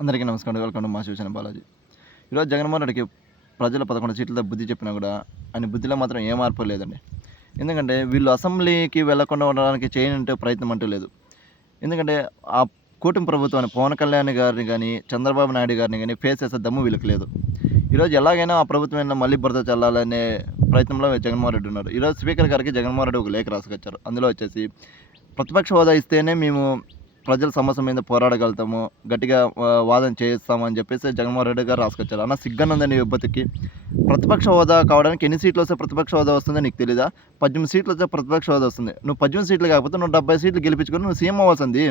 అందరికీ నమస్కారం. Welcome to మా శివసేన బాలాజీ. ఈరోజు జగన్మోహన్ రెడ్డికి ప్రజలు పదకొండు సీట్లతో బుద్ధి చెప్పినా కూడా ఆయన బుద్ధిలో మాత్రం ఏ మార్పు లేదండి. ఎందుకంటే వీళ్ళు అసెంబ్లీకి వెళ్ళకుండా ఉండడానికి చేయనంటే ప్రయత్నం అంటూ లేదు. ఎందుకంటే ఆ కూటమి ప్రభుత్వాన్ని పవన్ కళ్యాణ్ గారిని కానీ చంద్రబాబు నాయుడు గారిని కానీ ఫేస్ చేసే దమ్ము వీళ్ళకి లేదు. ఈరోజు ఎలాగైనా ఆ ప్రభుత్వం మళ్ళీ బురద చల్లాలనే ప్రయత్నంలో జగన్మోహన్ రెడ్డి ఉన్నారు. ఈరోజు స్పీకర్ గారికి జగన్మోహన్ రెడ్డి ఒక లేఖ రాసుకొచ్చారు. అందులో వచ్చేసి ప్రతిపక్ష హోదా ఇస్తేనే మేము ప్రజల సమస్య మీద పోరాడగలుగుతాము గట్టిగా వాదన చేయిస్తాము అని చెప్పేసి జగన్మోహన్ రెడ్డి గారు రాసుకొచ్చారు. అన్న సిగ్గనుందని విభతికి ప్రతిపక్ష హోదా కావడానికి ఎన్ని సీట్లు వస్తే ప్రతిపక్ష హోదా వస్తుందో నీకు తెలీదా? పద్దెనిమిది సీట్లు వస్తే ప్రతిపక్ష హోదా వస్తుంది. నువ్వు పద్దెనిమిది సీట్లు కాకపోతే నువ్వు డెబ్బై సీట్లు గెలిపించుకొని నువ్వు సీఎం అవ్వాల్సింది.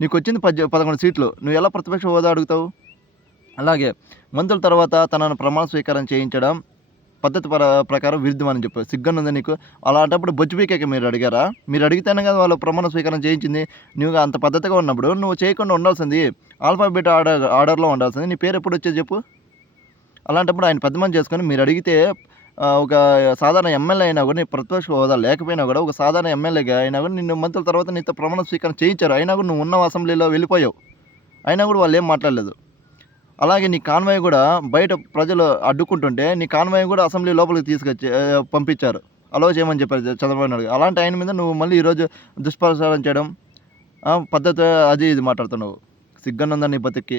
నీకు వచ్చింది పద్దె పదకొండు సీట్లు. నువ్వు ఎలా ప్రతిపక్ష హోదా అడుగుతావు? అలాగే మంత్రుల తర్వాత తనను ప్రమాణ స్వీకారం చేయించడం పద్ధతి ప్ర ప్రకారం విరుద్ధమని చెప్పారు సిగ్గనుంది నీకు. అలాంటప్పుడు బొచ్చిపీకాక మీరు అడిగారా? మీరు అడిగితేనే కదా వాళ్ళు ప్రమాణ స్వీకారం చేయించింది. నువ్వు అంత పద్ధతిగా ఉన్నప్పుడు నువ్వు చేయకుండా ఉండాల్సింది. ఆల్ఫాబెట్ ఆర్డర్ ఆర్డర్లో ఉండాల్సింది. నీ పేరు ఎప్పుడు వచ్చేది చెప్పు. అలాంటప్పుడు ఆయన పెద్ద మంది చేసుకొని మీరు అడిగితే ఒక సాధారణ ఎమ్మెల్యే అయినా కూడా నీ ప్రతిపక్ష హోదా లేకపోయినా కూడా ఒక సాధారణ ఎమ్మెల్యేగా అయినా కూడా నిన్ను మంత్రుల తర్వాత నీతో ప్రమాణ స్వీకారం చేయించారు. అయినా కూడా నువ్వు ఉన్న అసెంబ్లీలో వెళ్ళిపోయావు. అయినా కూడా వాళ్ళు ఏం మాట్లాడలేదు. అలాగే నీ కాన్వాయ్ కూడా బయట ప్రజలు అడ్డుకుంటుంటే నీ కాన్వాయ్ కూడా అసెంబ్లీ లోపలికి తీసుకొచ్చి పంపించారు. అలో చేయమని చెప్పారు చంద్రబాబు నాయుడు అలాంటి ఆయన మీద నువ్వు మళ్ళీ ఈరోజు దుష్ప్రచారం చేయడం పద్ధతి అది ఇది మాట్లాడుతున్నావు. సిగ్గనుందా నీ బతికి